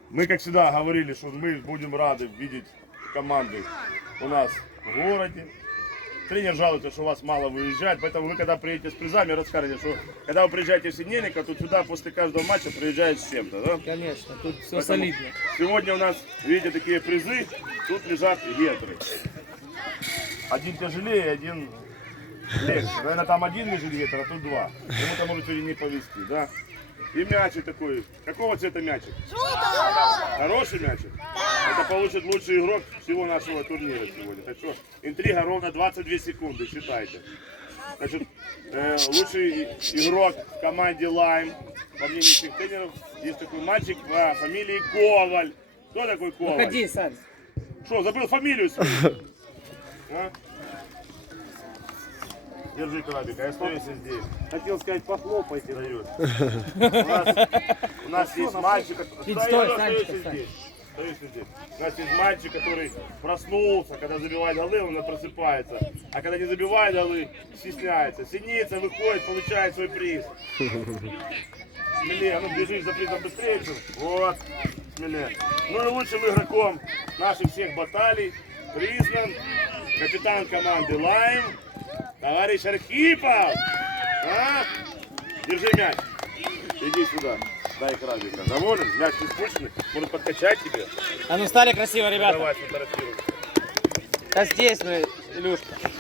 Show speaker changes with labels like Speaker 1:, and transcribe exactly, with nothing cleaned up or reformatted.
Speaker 1: Мы, как всегда, говорили, что мы будем рады видеть команды у нас в городе. Тренер жалуется, что у вас мало выезжает, поэтому вы, когда приедете с призами, расскажете, что когда вы приезжаете в Синельников, то сюда после каждого матча приезжает с чем-то, да?
Speaker 2: Конечно, тут все
Speaker 1: Поэтому
Speaker 2: солидно.
Speaker 1: Сегодня у нас, видите, такие призы, тут лежат гетры. Один тяжелее, один легче. Наверное, там один лежит гетер, а тут два. Кому-то может сегодня не повезти, да? И мячик такой. Какого цвета мячик? Хороший мячик? Это получит лучший игрок всего нашего турнира сегодня. Так что интрига ровно двадцать две секунды, считайте. Значит, э, лучший игрок в команде Лайм, по мнению всех тренеров, есть такой мальчик по фамилии Коваль. Кто такой Коваль?
Speaker 2: Выходи, Сань.
Speaker 1: Что, забыл фамилию свою? А? Держи крабика, я стою здесь.
Speaker 3: Хотел сказать, похлопайте.
Speaker 1: Дает. У нас, у нас есть мальчик,
Speaker 2: Стой,
Speaker 1: который...
Speaker 2: стой,
Speaker 1: Я
Speaker 2: Санечка,
Speaker 1: остаюсь
Speaker 2: Сань.
Speaker 1: здесь. Остаюсь здесь. У нас есть мальчик, который проснулся, когда забивает голы, он просыпается. А когда не забивает голы, стесняется. Синица выходит, получает свой приз. Смелее, а ну бежишь за призом быстрее. Вот, смелее. Ну и лучшим игроком наших всех баталий признан капитан команды Лайм, товарищ Архипов. А? Держи мяч. Иди сюда. Дай крабика. Доволен? Мяч не спущенный. Может подкачать тебе?
Speaker 2: А ну стали красиво, ребята.
Speaker 1: Давай сфотографируй.
Speaker 2: Да здесь, ну, Илюшка.